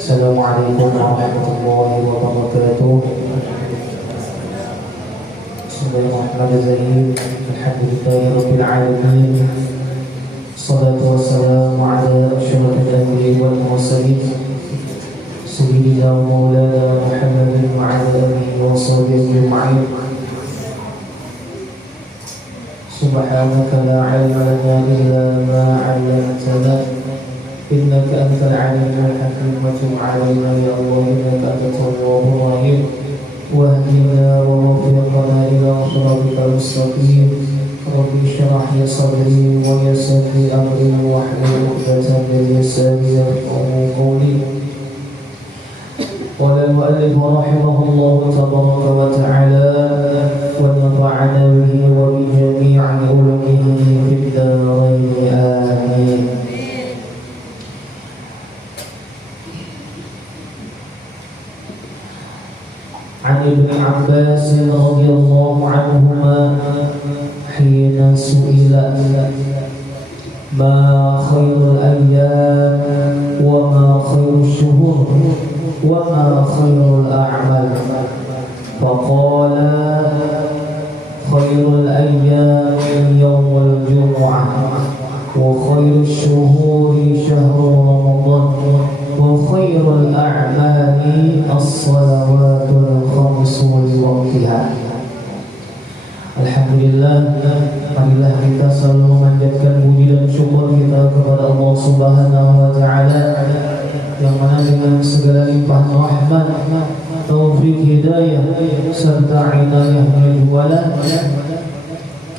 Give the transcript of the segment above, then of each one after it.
Assalamualaikum warahmatullahi wabarakatuh. Bismillahirrahmanirrahim. Alhamdulillahirabbil alamin. Shalatu wassalamu ala asyrafil anbiya'i wal mursalin. Sayyidina wa maulana Muhammadin wa ala alihi wa sahbihi ajma'in. Subhanaka la 'ilma lana illa ma 'allamtana. إنك أنت العليم الحكيم وتب علينا يا الله إنك أنت التواب الرحيم واهدنا ووفقنا إلى صراطك المستقيم رب اشرح لي صدري ويسر لي أمري واحلل عقدة من لساني يفقهوا قولي. قال المؤلف رحمه الله تبارك وتعالى ونفعنا به وبجميع علومه في الدارين آمين. عن ابن عباس رضي الله عنهما حين سئل ما خير الأيام وما خير الشهور وما خير الأعمال فقال خير الأيام يوم الجمعة وخير الشهور شهر رمضان وخير الأعمال الصلوات الخمس لوقتها. Alhamdulillah, marilah kita selalu memanjatkan puji dan syukur kita kepada Allah Subhanahu wa taala yang mana dengan segala limpahan rahmat, taufik hidayah serta inayahnya jualan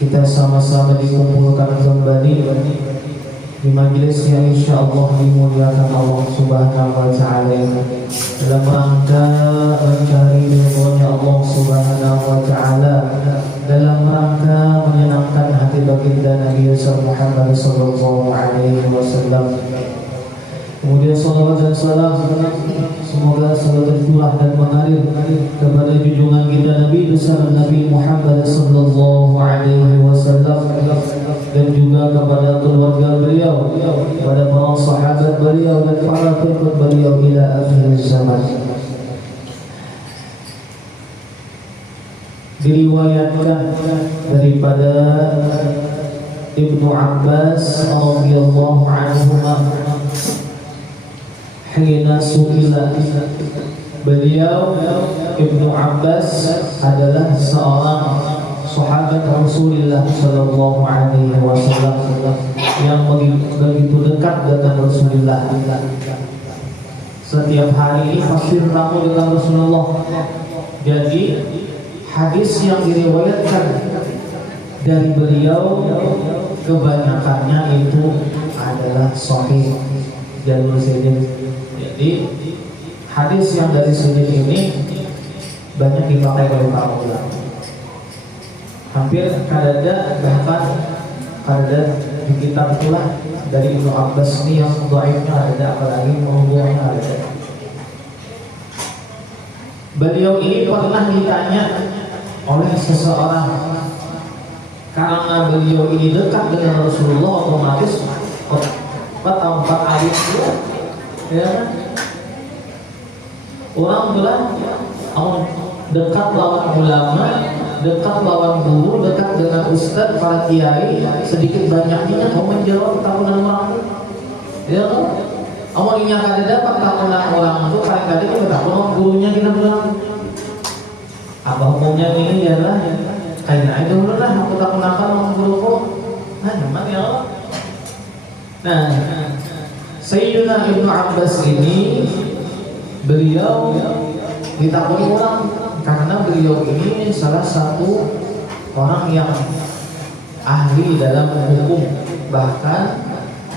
kita sama-sama dikumpulkan kembali di majlis yang insyaallah dimuliakan Allah Subhanahu wa taala dalam rangka mencari ridhonya Allah Subhanahu wa taala, dalam rangka menyenangkan hati baginda Nabi Muhammad sallallahu alaihi wasallam. Kemudian salawat dan salam semoga selalu tercurah dan mengalir kepada junjungan kita Nabi besar Nabi Muhammad sallallahu alaihi wasallam dan juga kepada keluarga beliau, kepada para sahabat beliau dan para pengikut beliau ila akhir zaman. Diriwayatkan daripada Ibnu Abbas radhiyallahu anhuma hina su'ila, beliau Ibnu Abbas adalah seorang sahabat Rasulullah sallallahu alaihi wasallam yang begitu dekat dengan Rasulullah. Setiap hari ini pasti bertemu dengan Rasulullah. Jadi hadis yang diriwayatkan dari beliau kebanyakannya itu adalah sahih jalur sahih. Jadi hadis yang dari sini ini banyak dipakai oleh para ulama. Hampir kadada bahkan kadada di kitab itulah dari Ibnu Abbas ini yang dhaifnya ada, apalagi mawdu'nya ada. Beliau ini pernah ditanya oleh seseorang, karena beliau ini dekat dengan Rasulullah otomatis empat ayat ya kan? Orang bilang dekat lawan ulama, dekat lawan guru, dekat dengan ustadz, para kiai, sedikit banyaknya mau menjawab tahunan orang, ya kan? Awalnya kada dapat tahunan orang itu kadang-kadang kita tahu gurunya kita bilang apa hukumnya ini adalah kayaknya itu dulu lah aku tak kenapa orang guruku, nyaman ya Allah. Nah, Sayyidina Ibnu Abbas ini beliau ditakuni orang karena beliau ini salah satu orang yang ahli dalam hukum, bahkan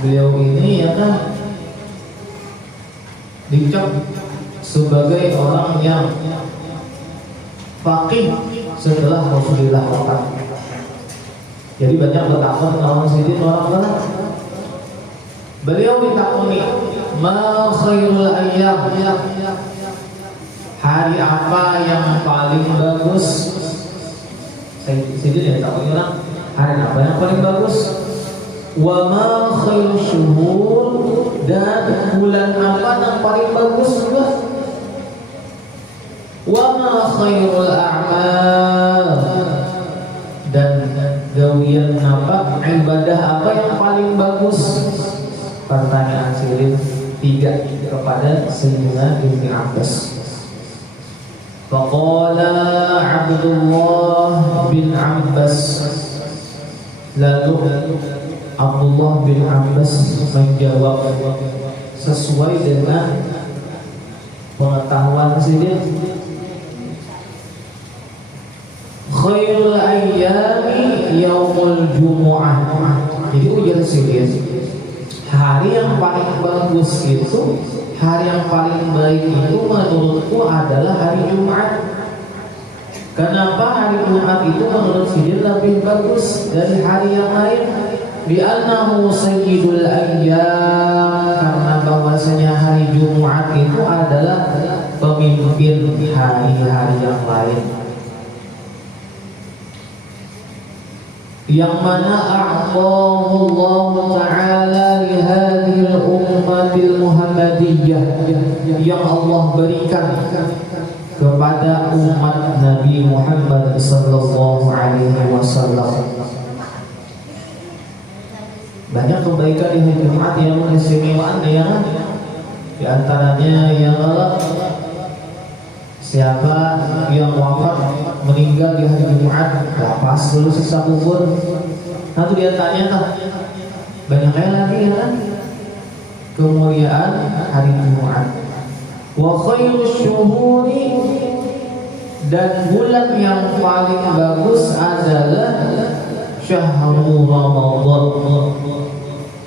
beliau ini ya kan dicap sebagai orang yang faqih setelah Rasulullah wafat. Jadi banyak bertakun orang sidin orang mana. Beliau ditakuni ma khairul ayyam, hari apa yang paling bagus. Sidin ya takuni orang hari apa yang paling bagus. Wa ma khairul syuhur, dan bulan apa yang paling bagus juga. Wa ma khairul a'mal, dan gawian apa, ibadah apa yang paling bagus? Pertanyaan sirin 3 kepada Sayyidina Ibnu Abbas. Faqala Abdullah bin Abbas, lalu Abdullah bin Abbas menjawab sesuai dengan pengetahuan sendiri. Khairul ayyami yaumul jumu'ah. Jadi ujar sendiri, hari yang paling bagus itu, hari yang paling baik itu menurutku adalah hari Jumat. Kenapa hari Jumat itu menurut sendiri lebih bagus dari hari yang lain? Bi'annahu sayyidul ayyam, karena bahwasanya hari Jumat itu adalah pemimpin hari-hari yang lain, yang mana a'tahu Allah Ta'ala li hadhil ummatil Muhammadiyah, yang Allah berikan kepada umat Nabi Muhammad sallallahu alaihi wasallam. Banyak kebaikan di hari Jumat yang keistimewaan ya. Di antaranya yang siapa yang wafat meninggal di hari Jumat, lepas dulu siksa kubur. Nah itu diantaranya kan banyak lagi ya kan, kemuliaan hari Jumat. Wa khairus syuhuri, dan bulan yang paling bagus adalah syahrul Ramadan,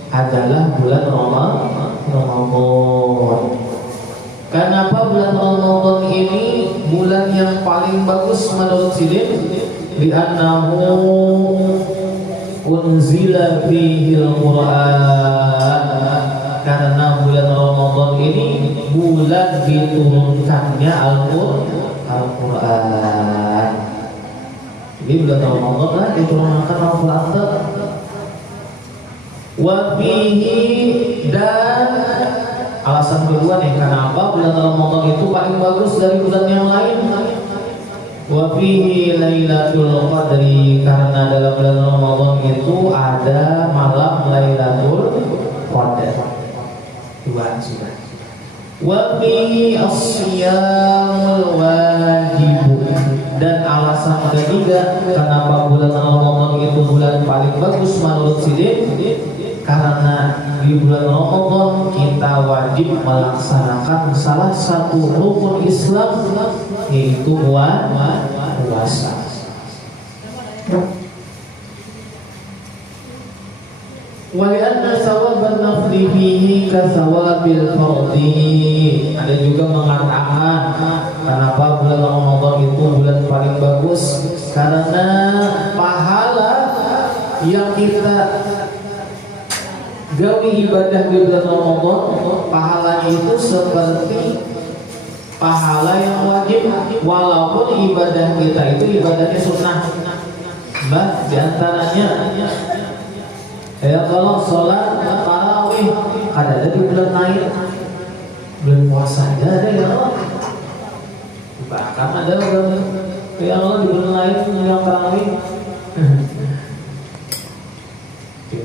adalah bulan Ramadan. Kenapa bulan Ramadan ini bulan yang paling bagus menurut Sidin? Li'annahu unzila fihil Qur'an, karena bulan Ramadan ini bulan diturunkannya Al-Qur'an. Jadi bulan Ramadan lah diturunkan Al-Qur'an. Wa fihi, dan alasan kedua nih, kenapa bulan Ramadan itu paling bagus dari bulan yang lain? Wa fihi Lailatul Qadri, karena dalam bulan Ramadan itu ada malam Lailatul Qadar. Dua sudah. Wa fihi as-siyamul wajib, dan alasan ketiga kenapa bulan Ramadan itu bulan paling bagus menurut Sidin, karena di bulan Ramadan kita wajib melaksanakan salah satu rukun Islam, yaitu puasa. Walianna sawaban nafli fihi ka sawabil fardhi. Ada juga mengatakan kenapa bulan Ramadan itu bulan paling bagus, karena pahala yang kita gawi ibadah di bulan Ramadan, pahalanya itu seperti pahala yang wajib, walaupun ibadah kita itu ibadahnya sunnah. Di antaranya ya kalau sholat tarawih ada di bulan lain, bulan puasa ada ya Allah, bahkan ada ya Allah di bulan lain yang tarawih.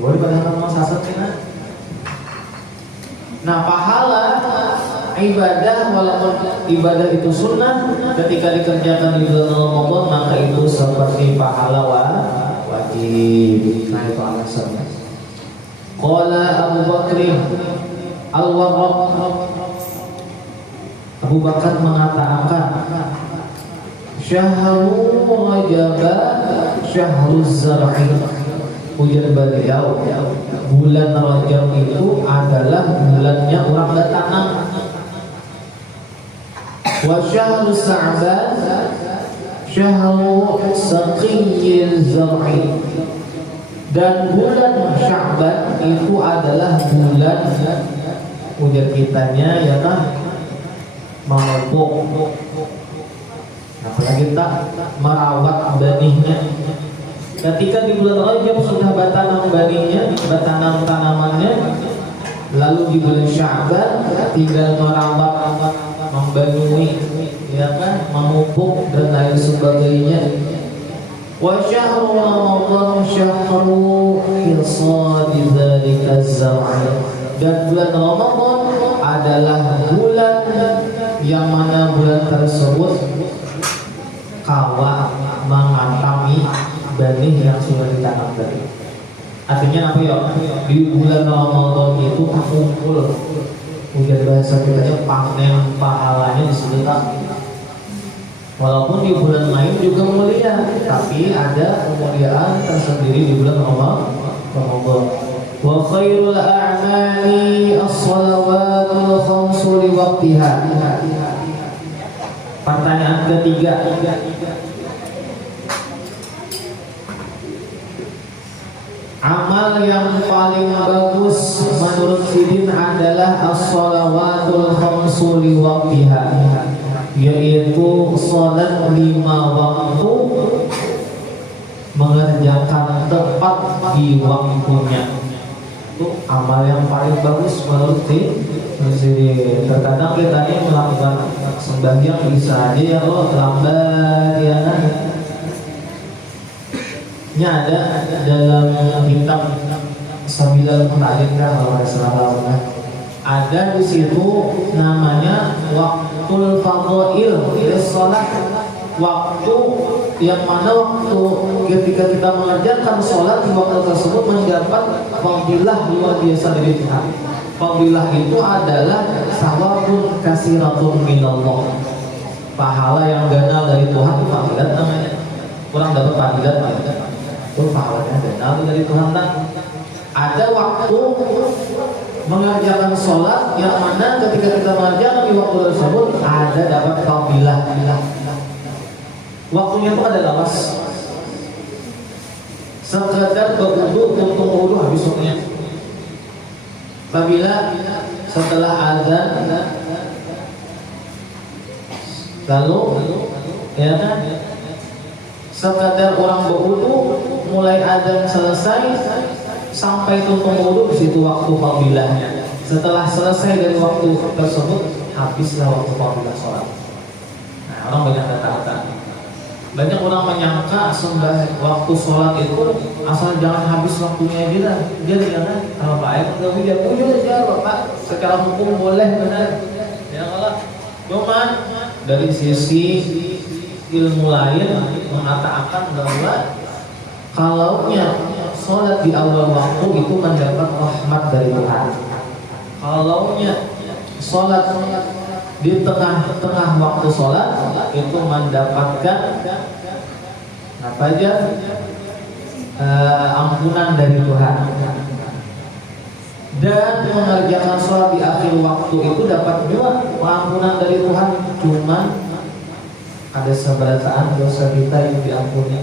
Boleh pada nama sasat kita. Nah pahala ibadah, walaupun ibadah itu sunnah, ketika dikerjakan di bulan Ramadan maka itu seperti pahala wajib. Nah itu alasannya. Qala Abu Bakr Al-Warraq, Abu Bakar mengatakan, Syahrul Rajab syahruz zar'i. Ujar beliau, bulan Rajab itu adalah bulannya orang bertanam. Wa syahrus Sa'ban syahru saqiyil zar'i, dan bulan Sya'ban itu adalah bulan, ujar kitanya ya kan, memupuk, apalagi tak merawat benihnya. Ketika di bulan Rajab sudah bertanam benihnya, bertanam tanamannya, Lalu di bulan Sya'ban tinggal merambat, membanui, ya kan, memupuk dan lain sebagainya. Wa syahru Ramadan syahru hisadi dzalika az-zar'i. Dan bulan Ramadan adalah bulan yang mana bulan tersebut kawah mengatami benih yang sudah ditanam tadi. Artinya apa ya? Di bulan Ramadan itu terkumpul, ujar bahasa kita panen pahalanya disebut. Walaupun di bulan lain juga mulia, tapi ada kemuliaan tersendiri di bulan Ramadan. Wa khairul a'mali as-salawatul khamsu li waqtiha. Pertanyaan ketiga. Amal yang paling bagus menurut Sidin adalah as-salawatul khamsu li waqtiha, yaitu salat 5 waktu mengerjakan tepat di waktunya. Itu amal yang paling bagus menurut Sidin. Terkadang kita ini melakukan sembahyang bisa aja ya Allah terlambat ya kan. Ini ada dalam kitab Sabilal Muta'alim kalau salah ada di situ namanya waktul fadhail salat, waktu yang mana waktu ketika kita mengerjakan sholat di waktu tersebut mendapat fadilah luar biasa dari Tuhan. Fadilah itu adalah sawabun kasiratun minallah, pahala yang ganal dari Tuhan. Itu fadilat namanya. Kurang dapat fadilat itu pahalanya ganal dari Tuhan. Ada waktu mengerjakan sholat yang mana ketika kita mengerjakan di waktu tersebut ada dapat fadilah. Waktunya itu ada lawas, sekedar berwudu untuk wudu habis waktunya. Apabila setelah azan lalu ya kan, sekadar orang berwudu mulai azan selesai sampai tutup wudu, di situ waktu fadilahnya. Setelah selesai dari waktu tersebut habislah waktu fadilah sholat. Nah, orang banyak kata-kata. Banyak orang menyangka waktu sholat itu asal jangan habis waktunya aja. Jadi kan kalau baik nggak bisa punya aja Bapak. Secara hukum boleh benar. Ya kalau cuman dari sisi ilmu lain mengatakan bahwa kalaunya sholat di awal waktu itu mendapat rahmat dari Tuhan. Kalaunya sholat di tengah-tengah waktu sholat itu mendapatkan apa aja ampunan dari Tuhan, dan mengerjakan sholat di akhir waktu itu dapat juga ampunan dari Tuhan. Cuman ada seberataan dosa kita yang diampuni.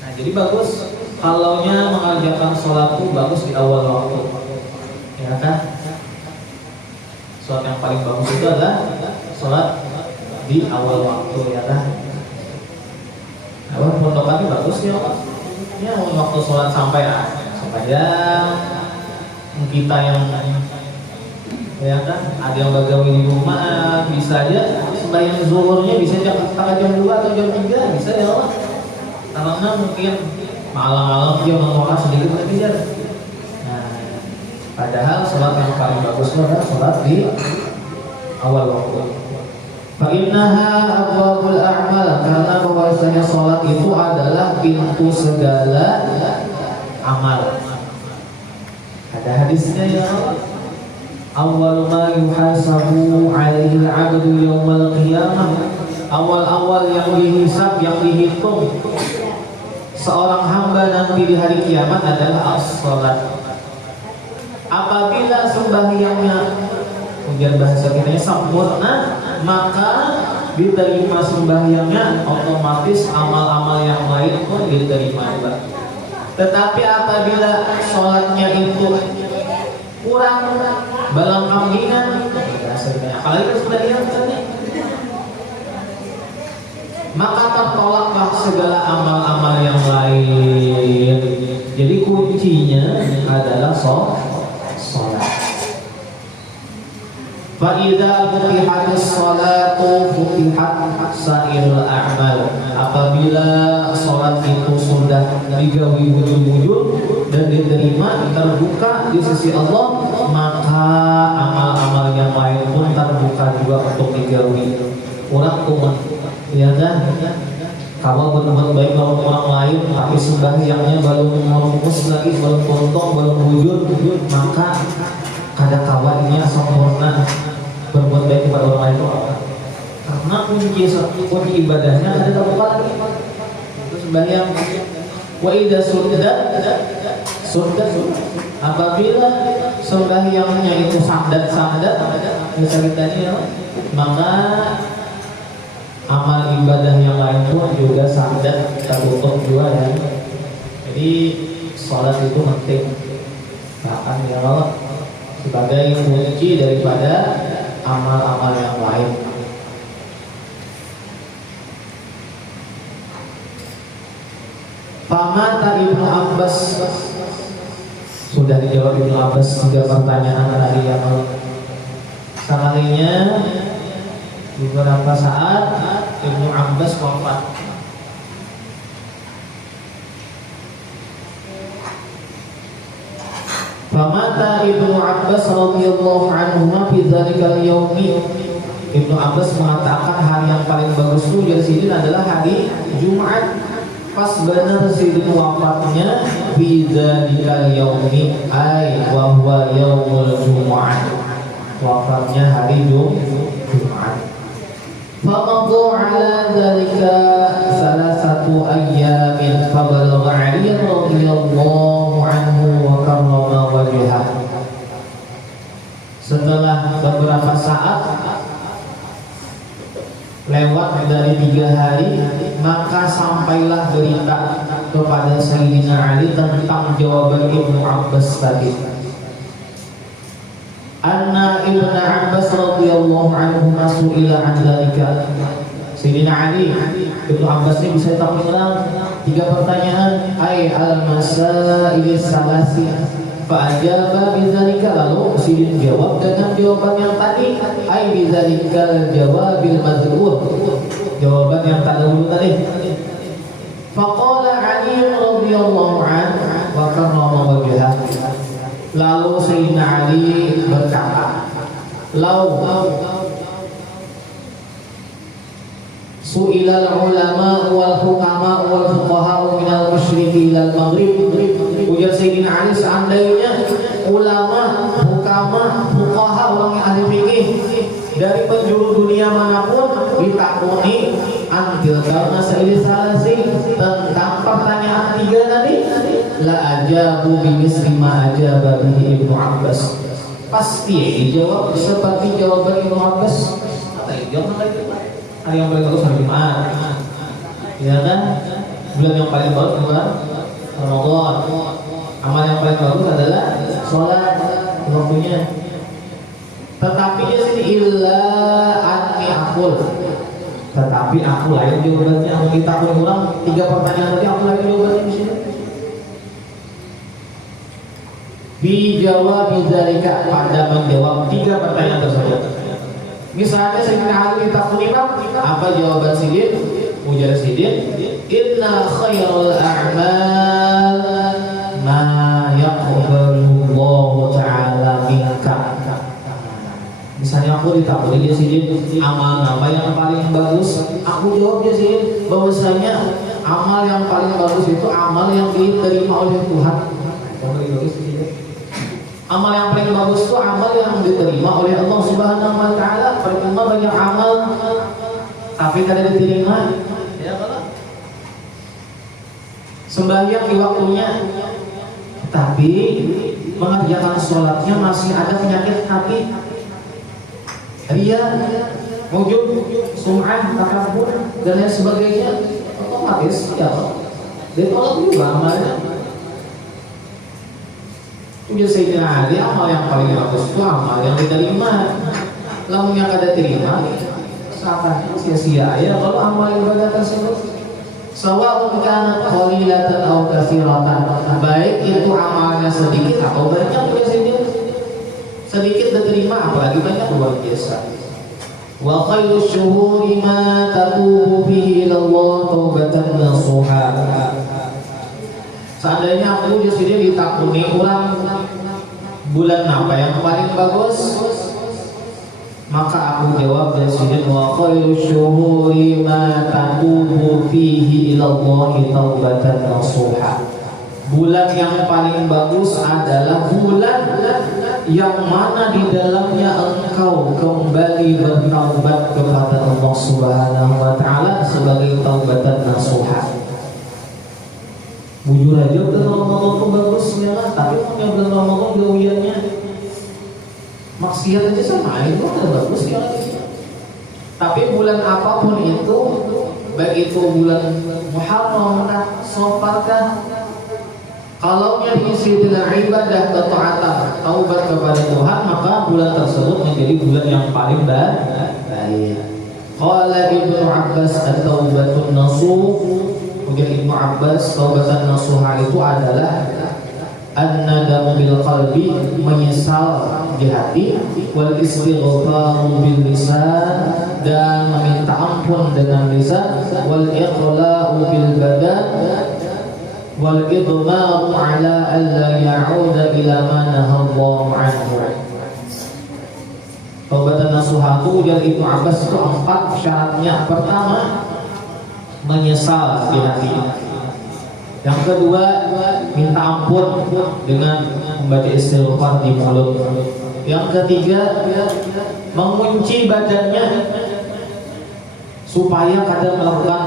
Nah, jadi bagus kalaunya mengerjakan sholat itu bagus di awal waktu, ya kan? Sholat yang paling bagus itu adalah sholat di awal waktu, ya kan? Nah, pondokan itu bagus ya, Pak. Ya, waktu sholat sampai supaya kita yang ya kan, ada yang bagawi di rumah bisa aja sembahyang zuhurnya bisa jam 2 atau jam 3 bisa ya, Pak. Karena mungkin malam-malam dia mengolah sedikit lebih. Padahal sholat yang paling bagus adalah sholat di awal waktu. Fa innaha abwabul a'mal, karena bahwasanya sholat itu adalah pintu segala amal. Ada hadisnya ya, awal ma yuhasabu 'alaihi 'abdu yaumal qiyamah. Awal-awal yang dihisab, yang dihitung seorang hamba nanti di hari kiamat adalah as-sholat. Apabila sembahyangnya ujar bahasa kita sempurna, maka diterima sembahyangnya, otomatis amal-amal yang lain pun diterima juga. Tetapi apabila sholatnya itu kurang, balang kambingan, apalagi sembahyang misalnya, maka tertolaklah segala amal-amal yang lain. Jadi kuncinya adalah sholat. Fa idza futihatis salatu futihat sa'irul a'mal. Apabila salat itu sudah digawi wujud-wujud dan diterima, terbuka di sisi Allah, maka amal-amal yang lain pun terbuka juga untuk digawi. Urang kumun, ya kan? Kalau berbuat baik lawan orang lain, tapi sembahyangnya belum merumus lagi, belum tuntung, belum wujud, maka kada kawannya sempurna berbuat baik kepada orang lain itu apa? Karena kunci ibadahnya ada terbuka lagi. Itu sembahyang. Wa idza sudah apabila sembahyangnya itu sadat misalnya tadi, maka amal ibadah yang lain pun juga sadat tertutup juga ya. Jadi sholat itu penting, bahkan ya Allah, sebagai kunci daripada amal-amal yang lain. Famata Ibnu Abbas, sudah dijawab Ibnu Abbas 3 pertanyaan tadi ya Allah. Sekalinya beberapa saat Ibnu Abbas wafat. Famata Ibnu Abbas radhiyallahu anhu fi dzalikal yaumi. Ibnu Abbas mengatakan hari yang paling bagus itu dari sini adalah hari Jumat. Pas benar sidin wafatnya fi dzalikal yaumi ay wa huwa yaumul jumu'ah. Wafatnya hari Jumat. فمضوا على ذلك 3 أيام فبلغ علي رضي الله عنه وكرم وجهه. Setelah beberapa saat lewat dari 3 hari, maka sampailah berita kepada Sayyidina Ali tentang jawaban Ibnu Abbas tadi. Anna Ibnu Abbas radhiyallahu anhu su'ila an dzalika. Sayyidina Ali, Ibnu Abbas ini bisa tampilkan 3 pertanyaan, ai al-masail salasi fa ajaba bidzalika, lalu Sayyidina jawab dengan jawaban yang tadi, ai bidzalikal jawabil madhkur, jawaban yang terdahulu tadi. Faqala Ali radhiyallahu anhu wa karrama wajhahu. Lalu Sayyidina Ali berkata, "Lau su'ilal ulama wal hukama wal fuqaha minal masyriqi ilal maghrib." Ujar Sayyidina Ali, seandainya ulama, hukama, fuqaha, orang yang ahli fikih dari penjuru dunia manapun ditakuni antil karena salasi tentang pertanyaan 3 tadi, la ajabu bimisli ma ajaba bihi Ibnu Abbas, pasti dijawab seperti jawaban Ibnu Abbas. Kata jawab lagi, hari yang paling bagus hari Jumat, ya kan? Bulan yang paling bagus bulan Ramadan. Amal yang paling bagus adalah sholat waktunya. Tetapi di sini illa anni aqul, tetapi aku lain jawabannya. Aku kita ulang 3 pertanyaan tadi, aku lain jawabannya di sini. Dijawab bidzalika, pada menjawab 3 pertanyaan tersebut. Misalnya Sayyidina Ali ditakunikan, apa jawaban Sidin? Ujar Sidin, inna khairul a'mal ma yaqbalu Allah ta'ala minka. Misalnya aku ditakuni dia Sidin, amal apa yang paling bagus? Aku jawab dia Sidin, bahwasanya amal yang paling bagus itu amal yang diterima oleh Tuhan. Amal yang paling bagus itu amal yang diterima oleh Allah Subhanahu wa taala. Percuma banyak amal tapi kada diterima. Ya kalau sembahyang di waktunya tapi mengerjakan sholatnya masih ada penyakit hati, ria, wujud, sum'ah, takabur dan lain sebagainya, otomatis ya ditolak juga amalnya. Ujar Sayyidina Ali, amal yang paling bagus itu amal yang diterima. Lamun yang kada terima, seakan sia-sia ya kalau amal ibadah tersebut. Sawa'un kanat qalilatan aw katsiratan, baik itu amalnya sedikit atau banyak. Ujar Sayyidina, sedikit diterima apalagi banyak luar biasa. Wa khairu syuhuri ma tatubu fihi ila Allah taubatan nasuha. Seandainya aku di sini ditakuni kurang bulan apa yang paling bagus, maka aku jawab di sini wa khairu syuhuri ma tatubu fihi ila Allah taubatan nasuha. Bulan yang paling bagus adalah bulan yang mana di dalamnya engkau kembali bertaubat kepada Allah Subhanahu wa taala sebagai taubatan nasuha. Bujur aja bulan Ramadan itu bagus ya lah, tapi punya bulan Ramadan gawiannya maksiat aja sama itu udah bagus ya. Tapi bulan apapun itu, baik itu bulan Muharram kah, Safar kah, kalau yang diisi dengan ibadah ketaatan, taubat kepada Tuhan, maka bulan tersebut menjadi bulan yang paling baik. Qala Ibnu Abbas at-taubatun nasuh. Kemudian Ibnu Abbas, taubatan nasuha itu adalah an-nadamu bil qalbi, menyesal di hati, wal istighfaru bil lisan, dan meminta ampun dengan lisan, wal iqla'u bil badan, wal idmaru ala alla ya'uda ila ma nahallahu anhu. Taubatan nasuha itu ujar Ibnu Abbas itu 4 syaratnya. Pertama, menyesal di hati. Yang kedua, minta ampun dengan membaca istighfar di mulut. Yang ketiga, mengunci badannya supaya kadang melakukan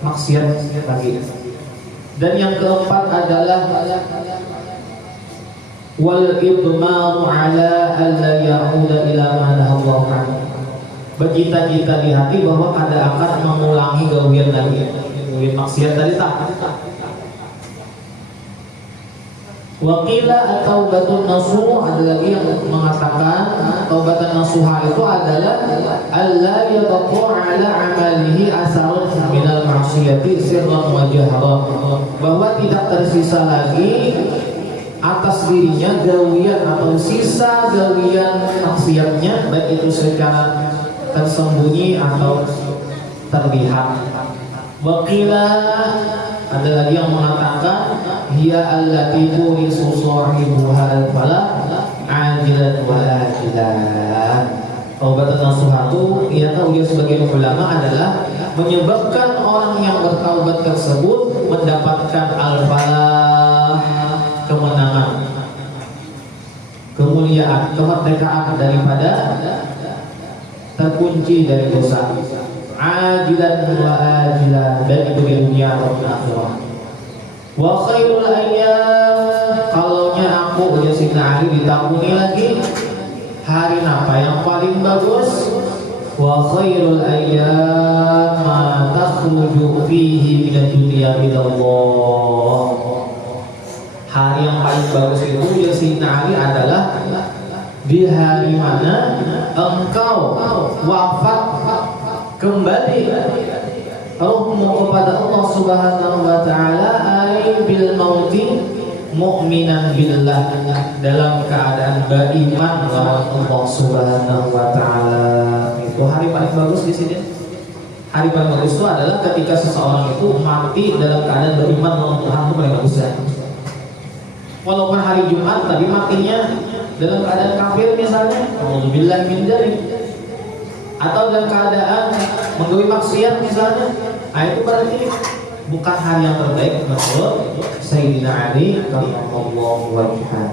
maksiat lagi. Dan yang keempat adalah wal idmaru ala alla ya'uda ila ma nahallahu anhu. Bercita-cita di hati bahwa kada akan mengulangi gawian lagi, gawian maksiat tadi tak. Waqila atau batun nasuh, ada lagi yang mengatakan taubatan nasuha itu adalah alla yabqa ala amalihi asarun minal ma'siyati sirran wa jahran, bahwa tidak tersisa lagi atas dirinya gawian atau sisa gawian maksiatnya, baik itu secara tersembunyi atau terlihat. Waqila, ada lagi yang mengatakan hiya allati turisu sahibuha al-falah ajilan wa ajilan. Taubatan nasuha itu ia tahu dia sebagai ulama adalah menyebabkan orang yang bertaubat tersebut mendapatkan al-falah, kemenangan, kemuliaan, kemerdekaan daripada terkunci dari dosa. Ajilan wa ajilan, dan itu di dunia dan akhirat. Wa khairul ayyam, kalaunya aku udah Sayyidina Ali ditakuni lagi, hari apa yang paling bagus? Wa khairul ayyam ma takhruju fihi minad dunya ilallah. Hari yang paling bagus itu ya Sayyidina Ali adalah di hari mana engkau wafat kembali rohmu kepada Allah Subhanahu wa taala, ay bil mauti mu'minan billah, dalam keadaan beriman lawan Allah Subhanahu wa taala. Itu hari paling bagus di sini. Hari paling bagus itu adalah ketika seseorang itu mati dalam keadaan beriman lawan Tuhan, itu paling bagus ya. Walaupun hari Jumat tapi matinya dalam keadaan kafir misalnya, alhamdulillah min dzalik, atau dalam keadaan menggawi maksiat misalnya, nah itu berarti bukan hari yang terbaik menurut Sayyidina Ali radhiyallahu anhu.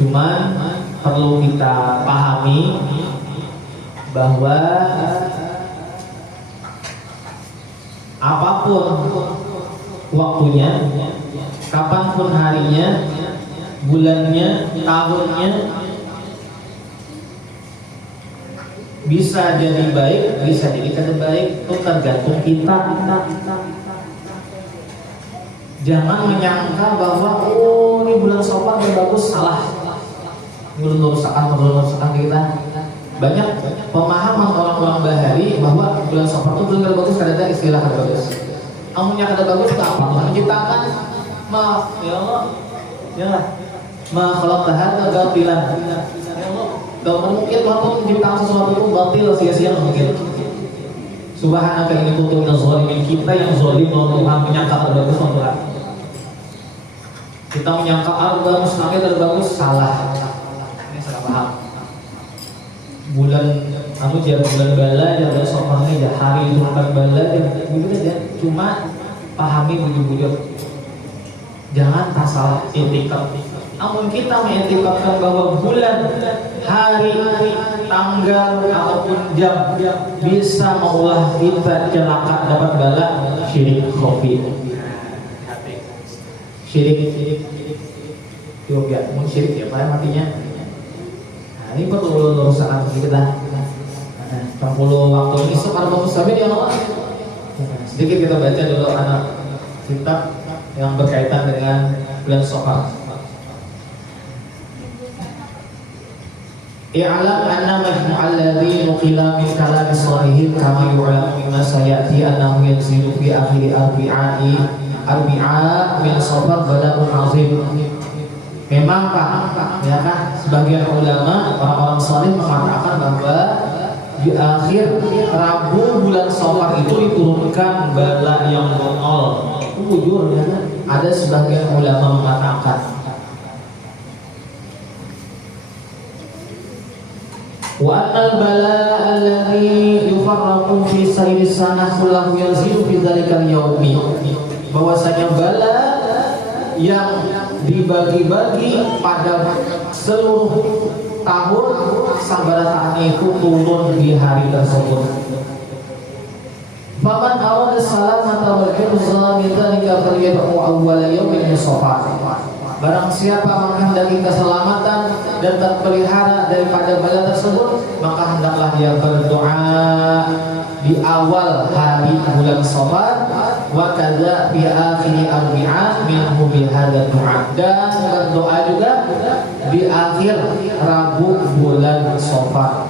Cuman perlu kita pahami bahwa apapun waktunya, kapanpun harinya, bulannya, tahunnya, bisa jadi baik, bisa jadi tidak baik, itu tergantung kita. Jangan menyangka bahwa oh ini bulan Safar yang bagus, salah. Merusakan kita. Banyak pemahaman orang-orang bahari bahwa bulan Safar itu bulan bagus, kada ada istilah kada bagus. Amunnya kada bagus itu apa? Tuhan menciptakan, maaf ya Allah, ya ma khalaqta hadza batilan. Gak mungkin Tuhan menciptakan sesuatu itu batil, sia-sia mungkin. Subhanaka ini kuntu minaz zalimin. Kita yang zalim kalau Tuhan menyangka terbagus Tuhan. Kita menyangka bagus, makanya terbagus, salah. Ini salah paham. Bulan kamu jangan bulan bala, jangan sopannya ya hari turunkan bala, begitu aja. Cuma pahami bujur-bujur. Jangan asal intikam. Namun kita mengintikapkan bahwa bulan, hari, tanggal ataupun jam bisa mengolah kita celaka dapat bala, syirik khafi. Syirik juga mun syirik ya Pak artinya. Nah, ini perlu lurusan kita. Perlu waktu ini sekarang bagus tapi dia Allah. Sedikit kita baca dulu anak kitab yang berkaitan dengan bulan Safar. I'lam anna majmu'al ladzi nuqila min kalam as-salihin kama yu'lamu mimma sayati annahu yanzilu fi akhir arbi'a min Safar bala'un 'azim. Memang Pak, ya kan, sebagian ulama orang-orang salih mengatakan bahwa di akhir Rabu bulan Safar itu diturunkan bala yang bongol. Jujur ya kan, ada sebagian ulama mengatakan wa annal bala alladhi yufarraqu fi sayri sanah kullahu yanzilu fi dzalikal yaumi, bahwasanya bala yang dibagi-bagi pada seluruh tahun sabarataannya itu turun di hari tersebut. Faman arada salamata wal hifza min dzalika falyad'u awwala yawmin min Safar. Barang siapa menghendaki keselamatan dan terpelihara daripada bala tersebut, maka hendaklah dia berdoa di awal hari bulan Safar, wa kadza fi akhir arbi'a minhu bi hadza du'a, dan berdoa juga di akhir Rabu bulan Safar.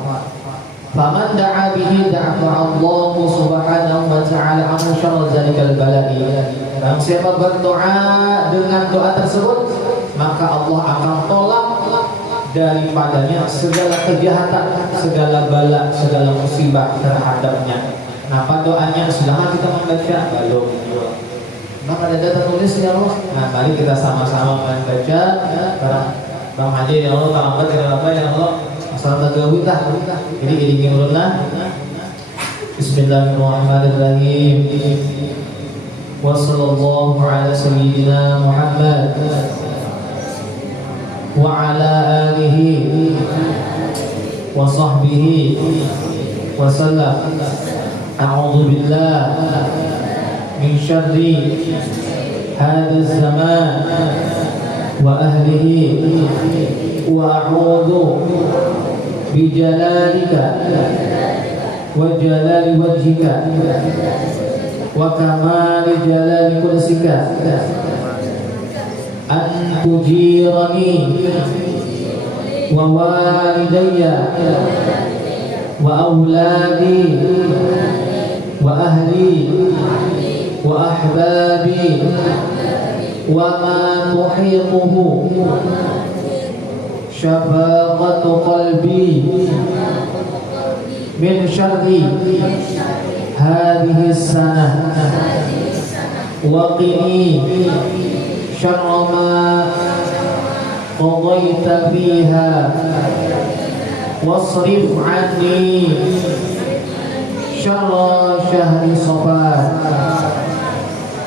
Faman da'a bihi da'a Allah subhanahu wa ta'ala an syarra dzalikal bala'i. Dan siapa berdoa dengan doa tersebut, maka Allah akan tolak daripadanya segala kejahatan, segala bala, segala musibah terhadapnya. Kenapa doanya? Silahkan kita membaca. Belum. Maka ada data tulisnya Allah. Nah, mari kita sama-sama membaca. Bang Haji ya Allah, terlambat kita apa ya Allah? Asal tagawi tah. Ini ulunna. Bismillahirrahmanirrahim. Wa sallallahu ala sayyidina Muhammad wa ala alihi wa sahbihi wa sallam. A'udzu billahi min syarri hadzal zaman wa ahlihi wa a'udzu bi jalalika wa jalali wajhika wa kamali jalali kursika an tujirani wa walidayya wa auladi wa ahli wa ahbabi wa ma tuhiquhu syafaqatu qalbi min syarri hadhihi sanah wa qini syarra ma qadaita fiha wasrif anni syarra syahri Safar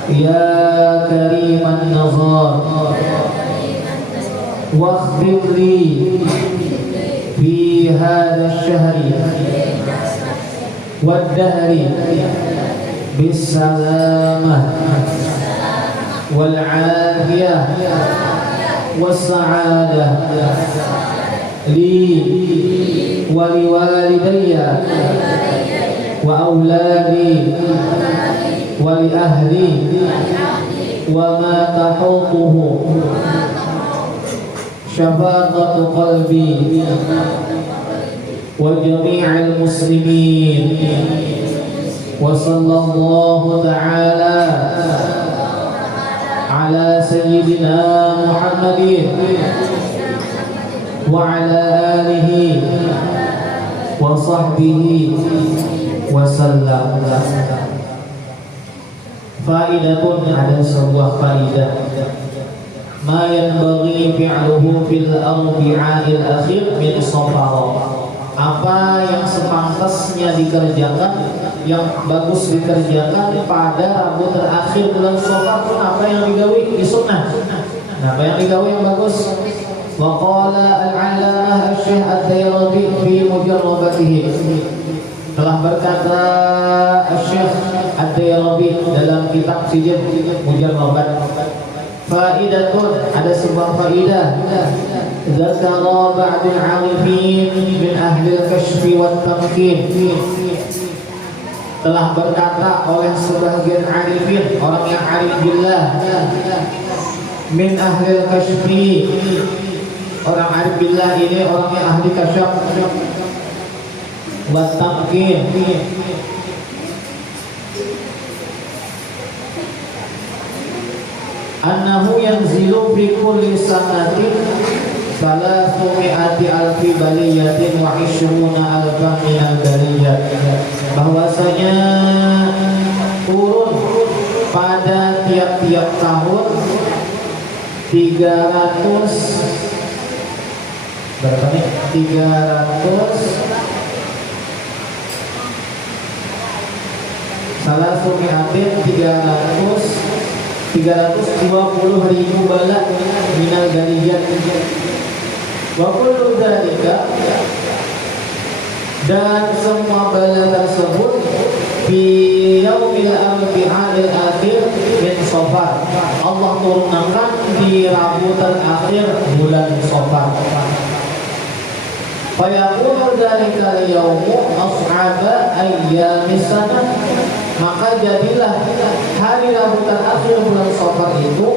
ya kariman nazar waghfir li fi hadha syahri wad dahri bis salamah wal afiyah was sa'adah li wa liwalidayya wa auladi wa li ahli wa ma tahutuhu syafaqatu qalbi wa jami'al muslimin wa sallallahu ta'ala ala sayyidina Muhammadin wa ala alihi wa sahbihi wa sallam. Faidatun, ada sebuah faidah. Ma yanbaghi fi'luhu fil arbi'il akhir min safar. Apa yang sepantasnya dikerjakan, yang bagus dikerjakan pada Rabu terakhir bulan Safar pun apa yang digawi di sunnah. Nah, apa yang digawi yang bagus? Wa qala al-'allamah asy-syekh ad-Dairabi fi mujarrabatihi. Telah berkata asy-syekh ad-Dairabi dalam kitab Sijil Mujarrabat. Faidatun, ada sebuah faidah. Zakara ba'dul 'arifin min ahli al-kashfi wat tamkin. Telah berkata oleh sebagian arifin, orang yang arif billah, min ahli al-kashfi. Orang arif billah ini orang yang ahli kasyaf wat tamkin. Annahu yanzilu fi kulli sanatin 300 alfi baliyatin wa 20 alfan minal baliyat. Bahwasanya turun pada tiap-tiap tahun 300 berapa nih? 320.000 balak minal galiyat. Wa kullu dzalika, dan semua bala tersebut fi yaumil arbi'il akhir min Safar. Allah turunkan di Rabu terakhir bulan Safar. Fa yakunu dzalika yaumu ashaba ayyamis sanah. Maka jadilah hari Rabu terakhir bulan Safar itu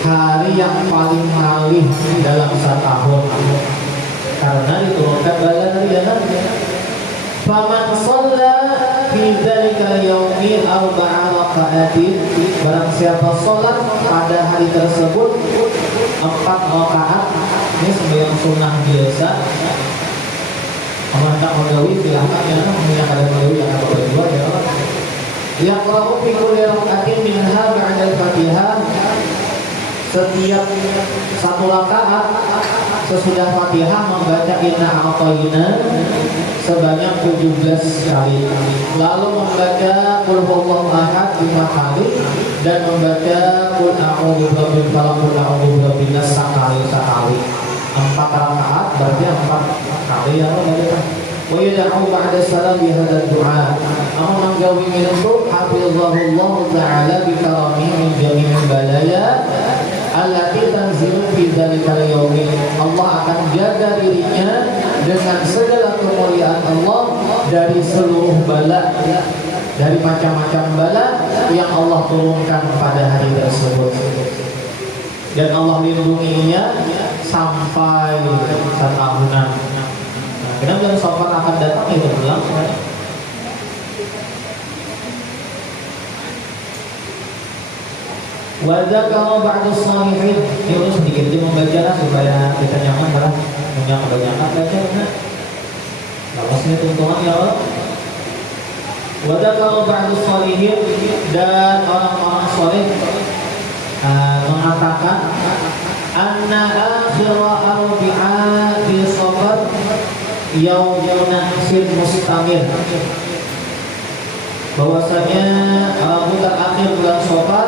hari yang paling malih dalam setahun, karena diturunkan bala dari dalam. Faman shalla fi dzalika yaumi 4 raka'atin, barang siapa sholat pada hari tersebut 4 rakaat. Ini sembahyang sunnah biasa. Kalau tak menggawi silahkan ya, yang ada menggawi yang ada berdua ya. Yaqra'u fi kulli rak'atin minha ba'da al-Fatihah. Setiap satu rakaat sesudah Fatihah membaca Inna a'tayna sebanyak 17 kali. Lalu membaca Qul huwallahu ahad 5 kali dan membaca Qul a'udzu birabbil falaq, Qul a'udzu birabbin nas sekali. 4 rakaat berarti 4 kali ya baca. Wa yad'u ba'da salam bi hadzal du'a. Amma manggawi minhu hafizahullahu ta'ala bi karamihi min jami'il balaya allati tanzilu fi dzalikal yaumi. Allah akan jaga dirinya dengan segala kemuliaan Allah dari seluruh bala, dari macam-macam bala yang Allah turunkan pada hari tersebut. Dan Allah lindunginya sampai setahunan. Karena bulan Safar akan datang itu bilang. Wadzakara ba'du shalihin. Ini untuk sedikit dia membaca supaya kita nyaman lah. Nyaman baca benar. Lapasnya tuntunan ya Allah. Wadzakara ba'du shalihin, dan orang-orang saleh mengatakan anna akhir arbi'a fi Safar yaumun nahsir mustamir. Bahwasanya Rabu terakhir bulan Safar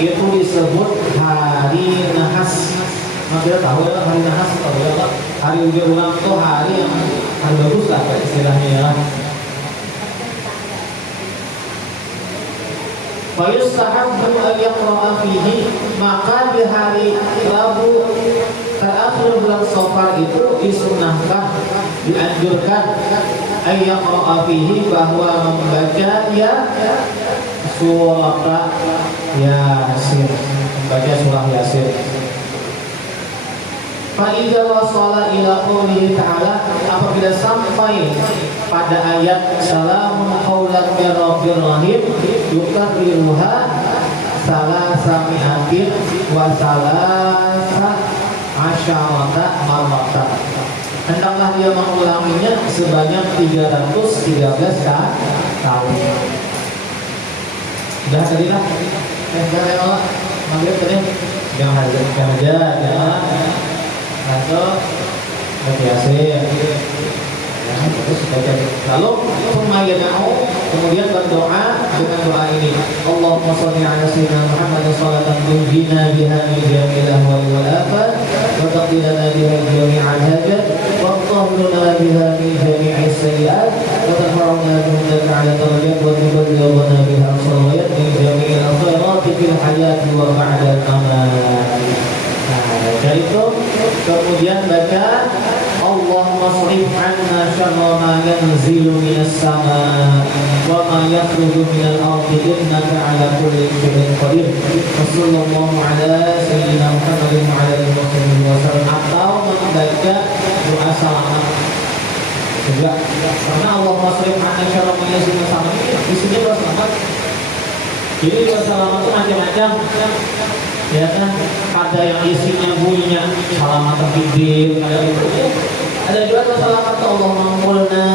itu disebut hari nahas. Kita tahu ya hari nahas, tahu ya Pak. Hari ujian ulang itu hari yang hari bagus lah istilahnya ya. Fa yustahabbu an yaqra'a fihi, maka di hari Rabu terakhir bulan Safar itu disunnahkan, dianjurkan ayat fihi, bahwa membaca ya surah Yasin, membaca surah Yasin. Fa idza wasala ila qoulihi ta'ala, apabila sampai pada ayat salamun qaulan mir rabbir rahim yukarriruha salasa mi'atin wa salasa asyarata marratan. Hendaklah dia mengulanginya sebanyak 313 kali. Sudah tadi lah. Jangan Allah. Maghrib tadi. Jangan aja. Atau biasa. Terus baca. Lalu kemudian berdoa dengan doa ini. Allahumma shalli ala sayyidina Muhammad shalatan tunjina biha min jami'il ahwali wal afat wa taqdi lana biha jami'al hajat wa tahhir lana biha min jami'is sayyi'at wa tarfa'una biha ala darajat wa tuballighuna biha salawat min jami'il khairat fil hayati wa ba'da al-mamat. Dari itu kemudian baca Allahumma shrif 'anna syarra ma yanzilu minas sama wa ma yakhruju minal ardi innaka 'ala kulli syai'in qadir. Wassallallahu 'ala sayyidina Muhammadin wa 'ala alihi wasallam. Atau membaca doa selamat juga. Karena Allahumma shrif 'anna syarra ma yanzilu minas sama ini isinya doa selamat. Jadi doa selamat itu macam-macam. Ya kan, ada yang isinya bunyinya salamat takbir, ada juga salamat Allah mangkulna.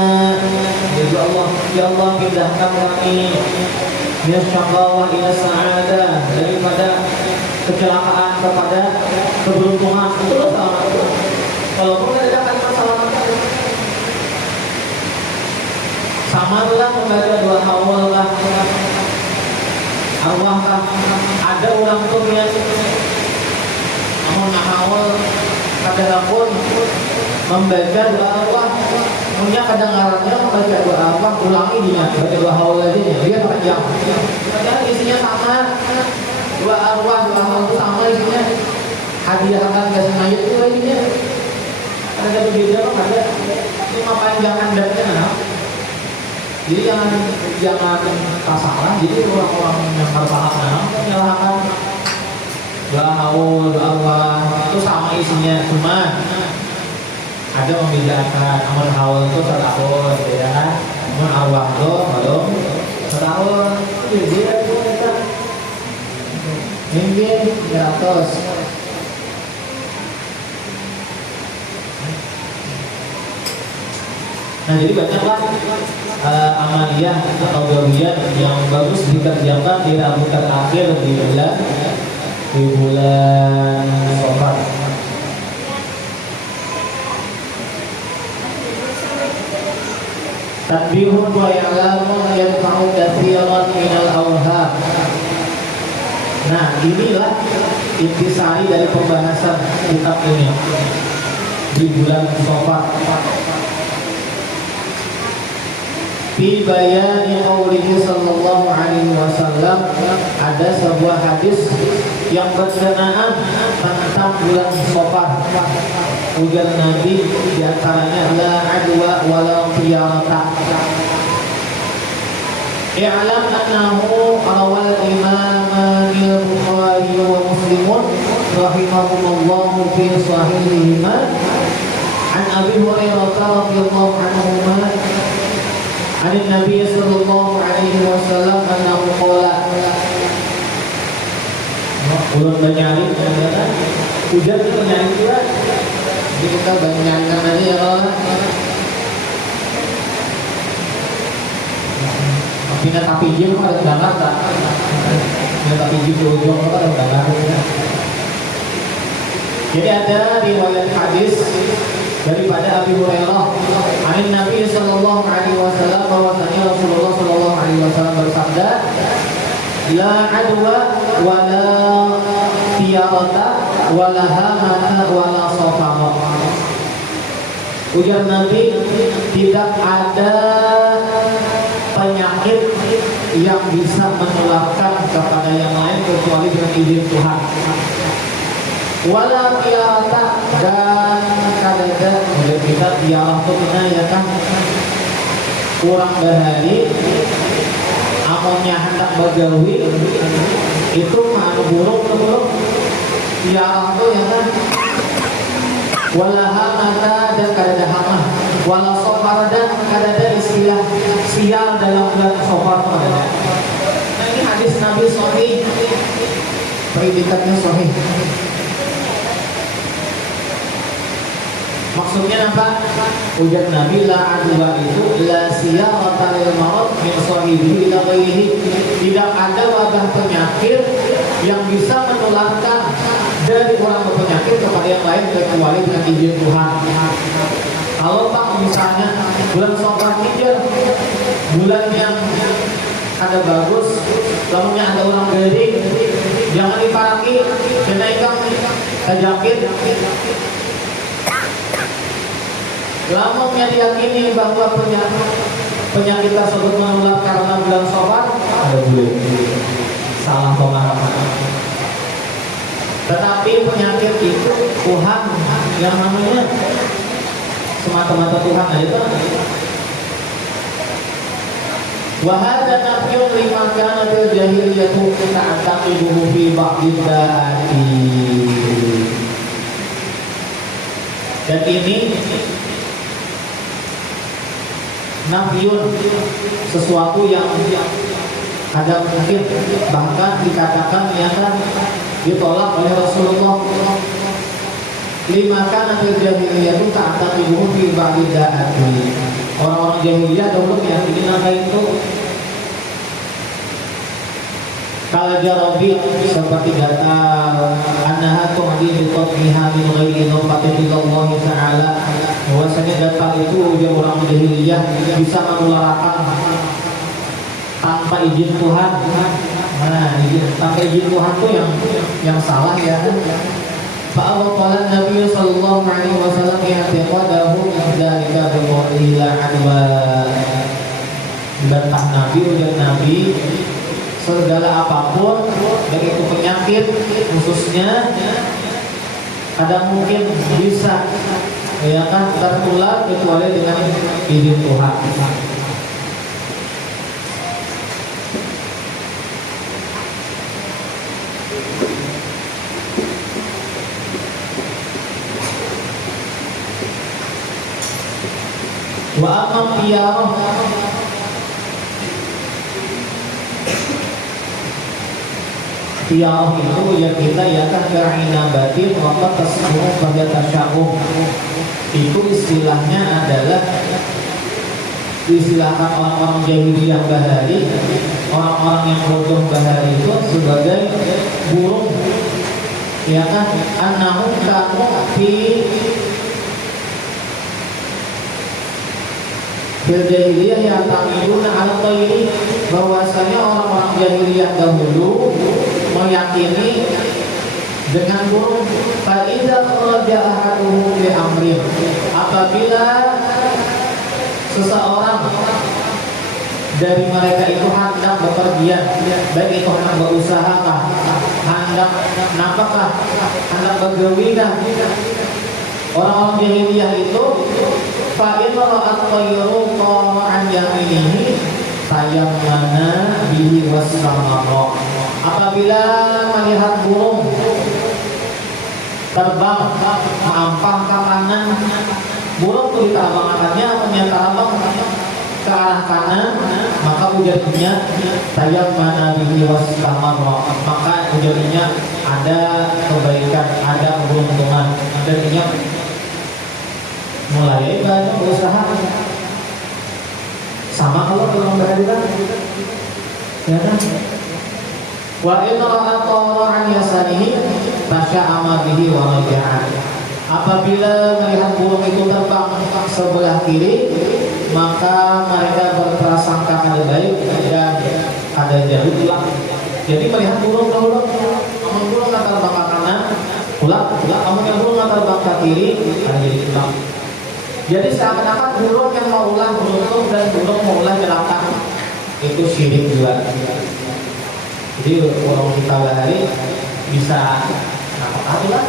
Jadi ya Allah pindahkan kami ya syaqawah ila sa'adah, daripada kecelakaan kepada keberuntungan. Itu salamat. Kalau pun ada kalimat salamat samarlah membaca doa awal lah. Arwah ada orang tuh yang namun awal kadang pun membaca doa arwah, punya kadang-kadangnya membaca doa arwah ulangi dia baca doa awal aja dia panjang. Padahal isinya sama, doa arwah doa awal itu sama isinya. Hadiah akan kasih mayat itu isinya. Ada berbeda kok ada. Cuma panjangan dan jadi jangan salah. Jadi orang-orang yang berpaham menyalahkan doa haul, doa Allah itu sama isinya, cuma ada membedakan. Amun haul itu setahun, ya. Amun arwah itu belum setahun. Jadi itu kita mungkin 100. Nah jadi banyaklah amaliyah atau gawiyat yang bagus dikerjakan di rambut terakhir di bulan Safar. Tanbihun wa i'lamun yadfa'u katsiran minal awham. Nah inilah intisari dari pembahasan kitab ini di bulan Safar. Fi bayani qaulihi sallallahu alaihi wasallam, ada sebuah hadis yang berkenaan tentang bulan Safar. Ujar Nabi di antaranya la adwa wala qiyarata. I'lam annahu rawal imam al-Bukhari wa Muslim rahimahumullah fi sahihihima an Abi Hurairah radhiyallahu anhu عن النبي صلى الله عليه وسلم أنه قال ulun banyak hujan kita nyanyi juga, jadi kita banyak nyanyikan aja ya kawan. Pindah tapi jim ada banget tak? Pindah tapi jim di ujung ada banget. Jadi ada riwayat hadis daripada Abi Hurairah an Nabi sallallahu alaihi wasallam bahwasanya Rasulullah sallallahu alaihi wasallam bersabda la adwa wala tiyarata wala hamata wala safama. Ujar Nabi, tidak ada penyakit yang bisa menularkan kepada yang lain kecuali dengan izin Tuhan. Wala tiarata, dan kadada kita tiarah itu ya kan kurang bahari amonnya hendak bergawi itu manu buruk tiarah itu ya kan. Wala hamata, dan kadada hamah. Wala safar, dan kadada istilah sial dalam bulan Safar. Nah ini hadis Nabi sahih Predikatnya sahih. Maksudnya apa? Ujar Nabi la adwa itu la siyarata lil marad min sahibihi ila ghairihi. Tidak ada wabah penyakit yang bisa menularkan dari orang berpenyakit kepada yang lain kecuali dengan izin Tuhan. Kalau Pak misalnya bulan Syawal hijrah, bulan yang ada bagus, lalunya ada orang garing, jangan diparaki, kenaikan terjangkit. Lamunnya diyakini bahwa penyakit tersebut menular karena bulan Syawal, ada boleh salah pemahaman. Tetapi penyakit itu Tuhan yang namanya semata-mata Tuhan aja. Wahada nafiyun lima kana bil jahiliyatu ta'taqiduhu fi ba'did da'ati. Dan ini nafiyun, sesuatu yang ada mungkin bahkan dikatakan nyata ditolak oleh Rasulullah. Lima kana fil jahiliyah ta'taqiduhu fi ba'did da'ati. Orang-orang jahiliyah dahulu meyakini nama itu kala jarabi seperti gatal, annaha tu'di bi qatmiha min ghairi nafati Allah ta'ala. Bahwasanya gatal itu dia orang jahiliyah bisa menularkan tanpa izin Tuhan. Nah, tanpa izin Tuhan itu yang salah ya. Fa'awqala Nabi sallallahu alaihi wasallam i'tiqadahu dzalika bi la adwa. Bantah Nabi ujar Nabi segala apapun baik itu penyakit khususnya kadang mungkin bisa ya kan tertular kecuali dengan izin Tuhan. Wa amma piyarah itu yang kita yakan ka'ina batin wa tasmuhu pada tasya'um. Itu istilahnya adalah istilahkan orang-orang jahiliyah bahari, orang-orang yang bodoh bahari itu sebagai burung ya kan, annahum kanu fi jahiliyah yang tamiduna ala tayri, bahwasanya orang-orang jahiliyah dahulu meyakini dengan burung. Fa idza kharaja ahaduhum li amrin, apabila seseorang dari mereka itu hendak bepergian, baik itu hendak berusaha kah, hendak napakah, hendak bergawi kah, orang-orang jahiliyah itu fa'in ra'at tayru qama'an yaminihi tayammana bihi wastamara. Apabila melihat burung terbang mengampah ke kanan, burung itu diterbangkannya menyerang ke arah kanan, maka ujarnya tayammana bihi wastamara, maka ujarnya ada kebaikan, ada keberuntungan, dan mulai banyak berusaha. Sama kalau dalam berhadapan ya kan. Wa in ra'a tawran yasanihi tasya'ama bihi wa raja'a. Apabila melihat burung itu terbang sebelah kiri, maka mereka berprasangka ada baik dan ada jauh pulang. Jadi melihat burung dahulu, amun burung nggak terbang ke kanan, pulang, amun yang burung nggak terbang ke kiri, ada jadi pulang. Jadi seakan-akan burung yang mau ulah beruntung dan burung mau ulah celaka, itu syirik juga. Jadi orang kita hari bisa apa lah.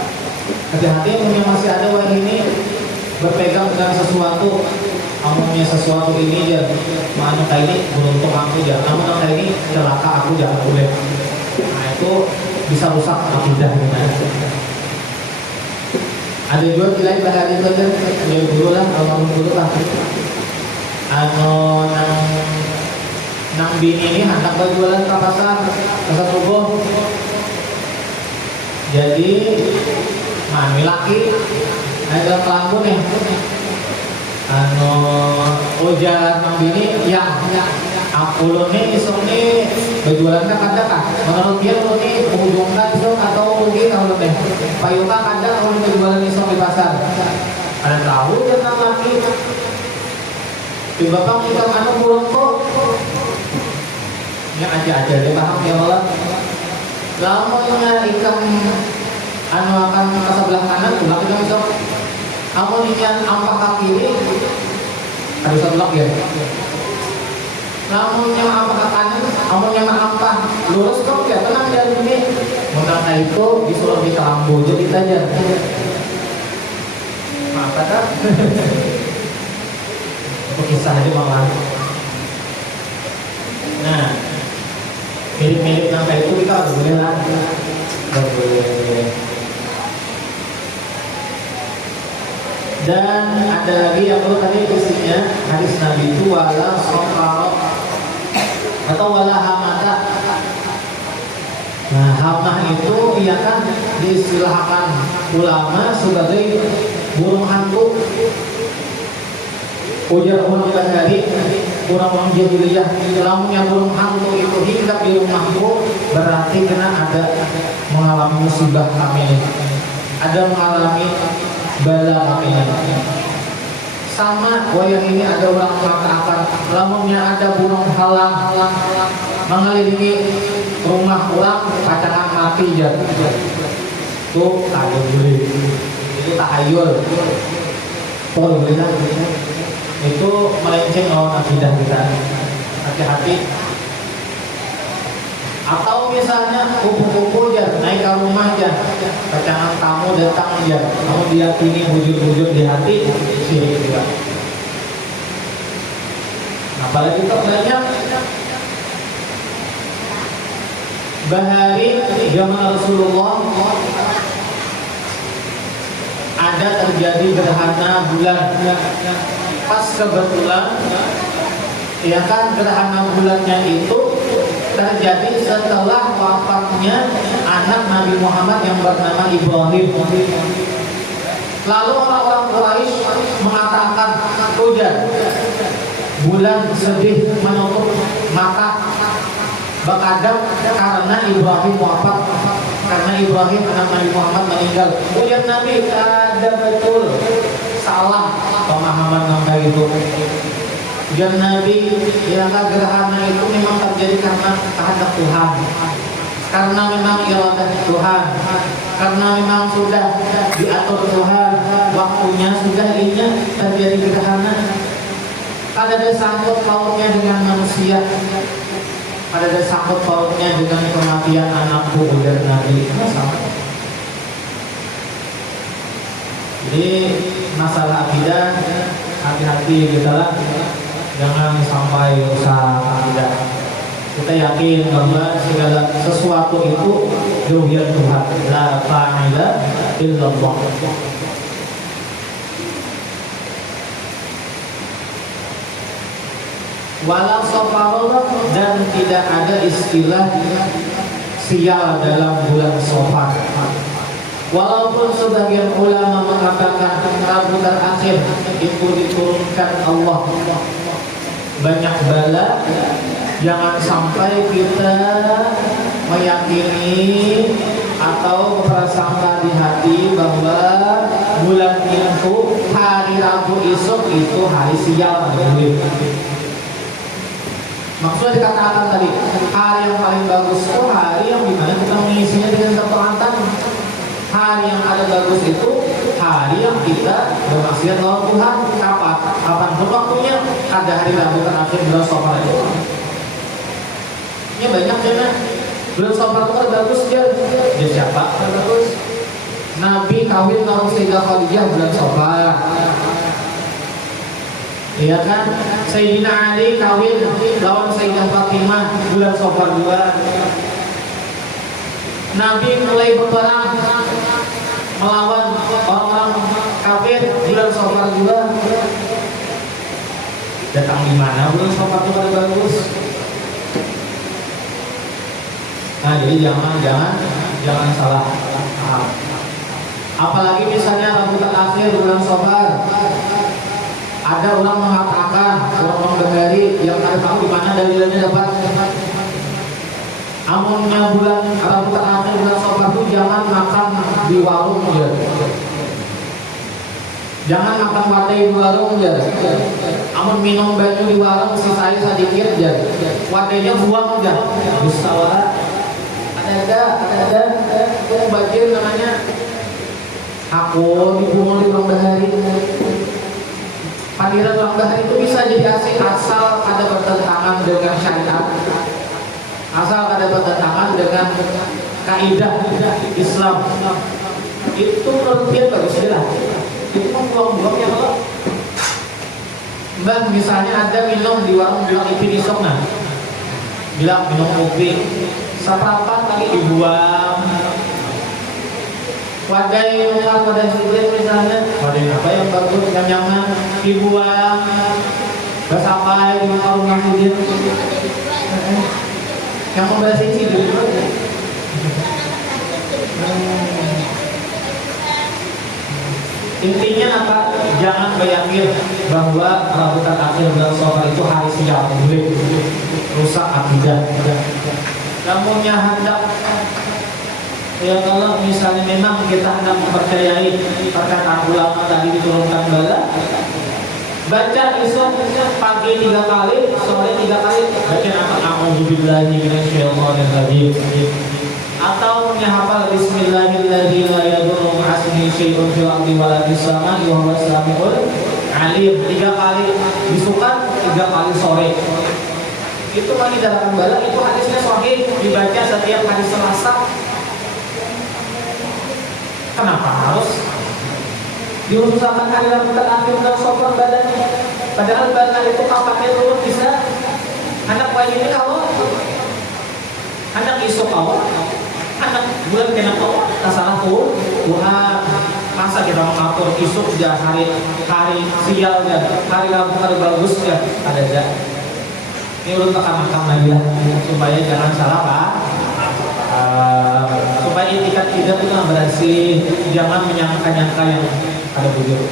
Hati-hati yang masih ada wah ini berpegang dengan sesuatu, amunnya sesuatu ini aja, mana kayak ini beruntung aku aja, namun kayak ini celaka aku jangan boleh. Nah itu bisa rusak akidah kita. Ada juga nilai bahari itu aja, ya dulu lah, kalau dulu lah. Nang bini ini hendak berjualan ke pasar subuh. Jadi mami laki ada kelambu nih ujar nang bini yang aku nih isuk nih berjualan kada kah menurut dia lu nih menghubungkan isuk atau mungkin kalau deh payuka kada kalau berjualan isuk di pasar ada tahu tentang laki di bapak kita burung kok yang aja dia paham ya Allah lamanya ikan akan ke sebelah kanan tuh laki dong isuk kamu niat ampak kaki ini ada sebelah ya namun yang apa ke kanan, namun yang apa lurus kok ya tenang dari ini. Mengenai itu disuruh di kelambu jadi aja. Apa tak? Itu kisah aja malah. Nah, mirip-mirip nangka itu kita boleh lah. Boleh. Dan ada lagi yang tadi isinya hadis Nabi itu wala sokaro atau wala hamata. Nah, hamah itu ia kan diistilahkan ulama sebagai burung hantu. Ujar ulama tadi orang-orang jahiliyah yang burung hantu itu hinggap di rumahku berarti kena ada mengalami musibah kami, ada mengalami bala kami. Sama wayang ini ada orang mengatakan lamunnya ada burung halang mengelilingi rumah orang pacaran mati ya itu tahayul, itu tahayul itu melenceng lawan akidah kita, hati-hati. Atau misalnya kupu-kupu aja naik ke rumah aja pacangan kamu datang aja kamu diyakini bujur-bujur di hati sirik juga. Apalagi itu banyak bahari zaman Rasulullah ada terjadi gerhana bulan pas kebetulan ya kan gerhana bulannya itu terjadi setelah wafatnya anak Nabi Muhammad yang bernama Ibrahim. Lalu orang-orang Quraisy mengatakan hujan bulan sedih menutup mata bekadap karena Ibrahim wafat, karena Ibrahim anak Nabi Muhammad meninggal. Hujan Nabi ada betul salah pemahaman kayak itu. Ujian Nabi yang gerhana itu memang terjadi karena kehendak Tuhan, karena memang iradah Tuhan, karena memang sudah diatur Tuhan waktunya sudah ininya terjadi gerhana. Ada sangkut pautnya dengan manusia, ada sangkut pautnya dengan kematian anakku ujar Nabi. Sama. Jadi masalah akidah hati-hati kita lah. Jangan sampai usaha tidak. Kita yakin bahwa segala sesuatu itu ruhiyat Tuhan. La fa'ila illallah. Wala safarah dan tidak ada istilah sial dalam bulan Safar. Walaupun sebagian ulama mengatakan Rabu terakhir itu diturunkan Allah banyak bala, jangan sampai kita meyakini atau berprasangka di hati bahwa bulan itu hari Rabu esok itu hari sial. Maksudnya dikatakan tadi hari yang paling bagus itu hari yang dimana kita mengisinya dengan ketaatan. Hari yang ada bagus itu hari yang kita bermaksiat lawan Tuhan. Kapan pun waktunya. Ada hari Rabu terakhir bulan Safar itu. Ini banyak ya. Bulan Safar itu bagus dia. Dia siapa? Bagus. Nabi kawin lawan Sayyidah Khadijah bulan Safar. Iya kan? Sayyidina Ali kawin lawan Sayyidah Fatimah bulan Safar juga. Nabi mulai berperang melawan orang-orang kafir bulan Safar juga. Datang di mana bulan Safar itu paling bagus? Nah, jadi jangan salah Nah, apalagi misalnya rambutan akhir bulan Safar, ada orang mengatakan, orang dari yang ada tahu di mana dalilnya dapat. Amunnya bulan rambutan akhir bulan Safar itu jangan makan di warung ya. Jangan makan wadai di warung ya. Amun minum baju di warung sisain sedikit ya. Wadainya buang ya. Musawara. Ada yang bagian namanya aku dibuang di ruang bahari. Hadiran ruang bahari itu bisa jadi asing asal ada bertentangan dengan syariat, asal ada bertentangan dengan kaidah Islam. Itu menurut dia bagus lah. Itu membuang-buang ya kalau Bang misalnya ada minum di warung bilang ipin isok nah, bilang minum kopi sarapan lagi dibuang. Wadai luar, wadai sedikit misalnya, wadai apa yang bagus, yang nyaman dibuang, gak sampai di warung masjid. Yang membahas ini dulu. Intinya apa? Jangan bayangin bahwa rambutan akhir bulan Safar itu hari sial, rusak akidah. Namunnya hendak ya kalau misalnya memang kita hendak mempercayai perkataan ulama tadi diturunkan bala, baca isuk pagi 3 kali, sore 3 kali, baca apa? A'udzubillahi minasyaitonir rajim. Atau menghafal bismillahirrahmanirrahim la yadurru ma'asmihi syai'un fil ardi wa la fis samai wa huwas samiul alim. 3 kali disukan, 3 kali sore. Itu lagi dalam bala, itu hadisnya sahih, dibaca setiap hari Selasa. Kenapa harus diusahakan hari rambutan akhir dan Safar badannya? Padahal badan itu kapannya turun bisa. Anak bayi ini kalau anak isuk awal, anak bulan kena awal, salah turun. Tuhan, masa kita mengatur isuk ya hari sial ya, hari rambutan bagus ya, ada aja. Ini urut makam-makam lagi ya, supaya jangan salah Pak. Supaya itikat kita itu bersih, jangan menyangka-nyangka yang ada bujur.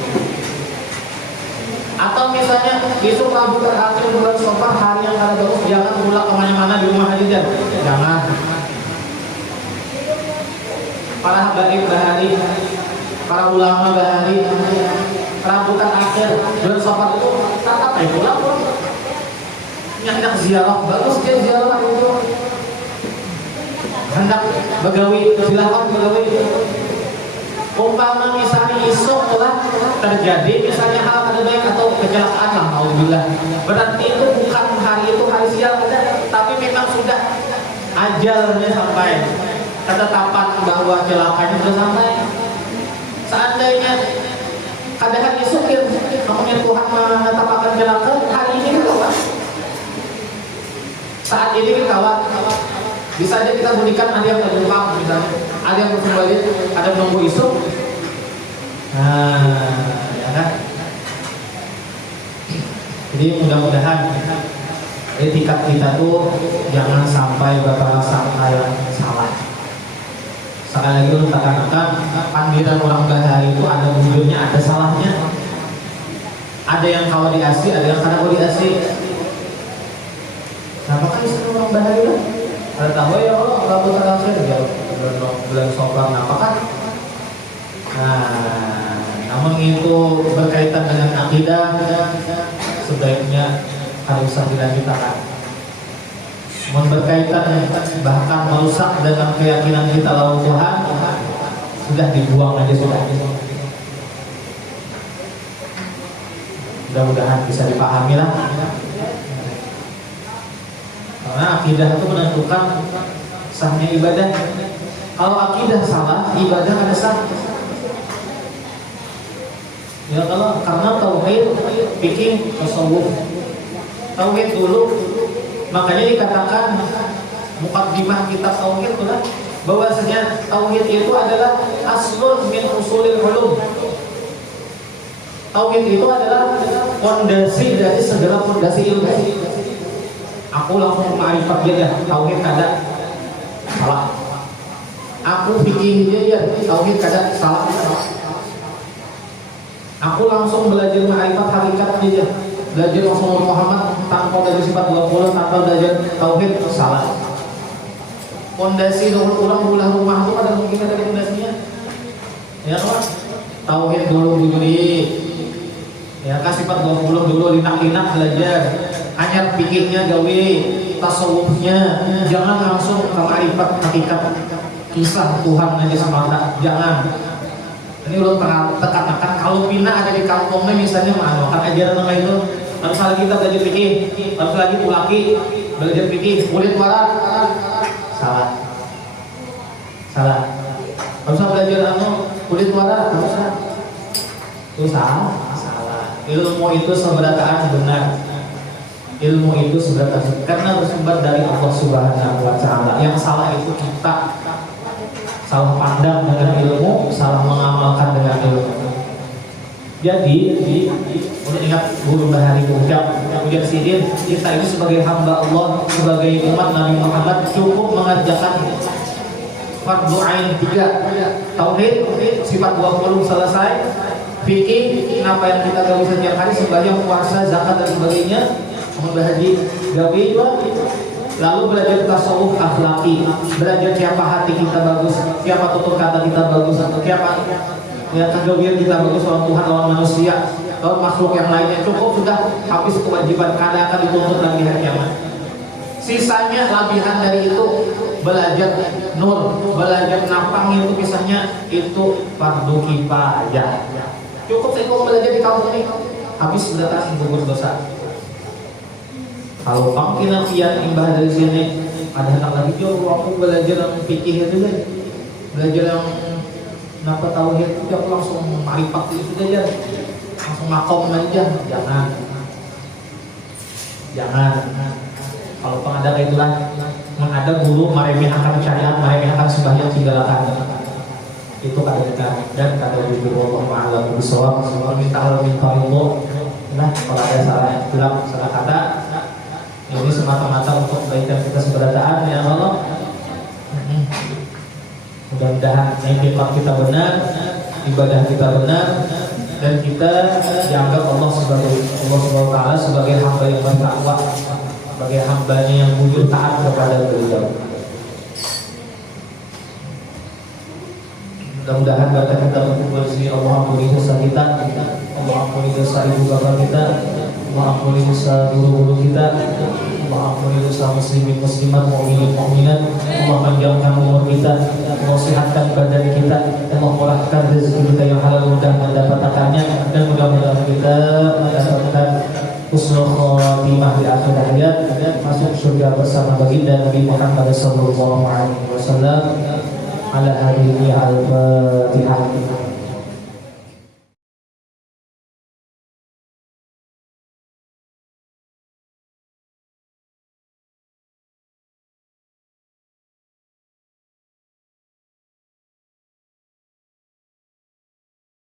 Atau misalnya besok rambutan akhir bulan Safar hari yang ada bagus, jangan pulang kemana-mana di rumah aja jangan. Para habaib bahari, para ulama bahari, rambutan akhir bulan Safar itu tetap pulang. Hendak ziarah, bagus dia ziarah itu. Hendak begawi, silakan begawi. Umpama misalnya isuk telah terjadi misalnya hal kada baik atau kecelakaan lah, alhamdulillah. Berarti itu bukan hari itu hari sial ada, tapi memang sudah ajalnya sampai, ketetapan bahwa celakanya sudah sampai. Seandainya kadang isuk ya, namanya Tuhan menetapkan celaka hari ini kawan. Saat ini kita kawan, bisa aja kita bunyikan ada yang berjuang misalnya, ada yang kembali, ada menunggu isuk. Nah, ya kan? Jadi mudah-mudahan etikat kita tuh jangan sampai berprasangka yang salah. Sekali lagi lu katakan panggilan orang bahari itu ada bujurnya, ada salahnya. Ada yang kalau diasi, ada yang kada diasi. Nah, maka istilah orang bahari lah. Ada tahu ya Allah, rambutan akhir ya bulan Safar apa kan? Nah, namun itu berkaitan dengan akidah, sebaiknya harus usah dilanjutkan. Namun berkaitan bahkan merusak dengan keyakinan kita lawan Tuhan, sudah dibuang aja sudah. Mudah-mudahan bisa dipahami lah. Karena akidah itu menentukan sahnya ibadah. Kalau akidah salah, ibadah ada sah. Ya kalau karena tauhid, fikih, tasawuf. Tauhid dulu, makanya dikatakan muqaddimah kitab tauhid itu lah, bahwasanya tauhid itu adalah aslun min usulil ulum. Tauhid itu adalah fondasi dari segala fondasi ilmu. Aku langsung ma'rifat dia, tauhid kada salah. Aku fikih aja, tauhid kada salah. Aku langsung belajar ma'rifat hakikat aja. Belajar Rasulullah Muhammad tanpa dari sifat 20, tanpa belajar tauhid salah. Fondasi dulu ulang rumah itu ada mungkin ada fondasinya. Ya kan? Tauhid dulu ya kan sifat 20 dulu linak-linak belajar. Hanya pikirnya gawe tasawufnya, jangan langsung ke ma'rifat hakikat kisah Tuhan aja semata, jangan. Ini udah pernah tekan-tekan kalau pindah ada di kampungnya misalnya makan ajaran nama itu, harus lagi kita belajar pikir, harus lagi pulaki belajar pikir, kulit warak salah, harus belajar kulit warak itu salah. Ilmu itu seberataan benar. Ilmu itu sebenarnya karena bersumber dari Allah Subhanahu wa Ta'ala. Yang salah itu kita salah pandang dengan ilmu, salah mengamalkan dengan ilmu. Jadi udah ingat guru Bahari ucap sidin, kita ini sebagai hamba Allah, sebagai umat Nabi Muhammad cukup mengerjakan fardu ain 3, tauhid sifat 20 selesai, fikih apa yang kita gawe setiap hari sembahyang, puasa, zakat dan sebagainya, membahaji gawe lalu belajar tasawuf akhlaki, belajar siapa hati kita bagus, siapa tutur kata kita bagus, siapa ya kegawian kita bagus lawan Tuhan, lawan manusia, lawan makhluk yang lainnya. Cukup sudah habis kewajiban, karena akan dituntut lagi hari kiamat. Sisanya labihan dari itu belajar nur, belajar napang itu kisahnya itu fardu kifayah. Cukup saya belajar di kampung ini habis berdatangan gugur dosa. Kalau pangkilan kian imbah dari sini ada anak lagi jauh, aku belajar yang fikih itu kan, belajar yang dapat tauhid itu aku langsung ma'rifat itu aja, langsung makom aja. Jangan. Kalau pengada itulah ada guru meremehkan syariat, meremehkan sembahyang tinggalkan. Itu kata dan kata jujur Allah Ta'ala bisawab, minta ilmu. Nah, kalau ada salah kata, ini semata-mata untuk kebaikan kita seberataan ya Allah. Mudah-mudahan ibadah kita benar, ibadah kita benar, dan kita dianggap Allah Subhanahu wa Ta'ala sebagai hamba yang bertakwa, sebagai hambanya yang bujur taat kepada beliau. Mudah-mudahan kata kita berkumpul di sini, Allah ampuni dosa kita, Allah ampuni dosa ibu bapak kita, Allah ampuni dosa guru-guru kita, Allah ampuni dosa muslimin muslimat, mu'minin mu'minat, Allah panjangkan umur kita, Allah sehatkan badan kita, Allah murahkan rezeki kita yang halal, mudah mendapatkannya, dan mudah-mudahan kita mendapatkan husnul khotimah di akhir hayat, masuk surga bersama baginda Nabi Muhammad sallallahu alaihi wasallam. Ala hadhihi al-Fatihah.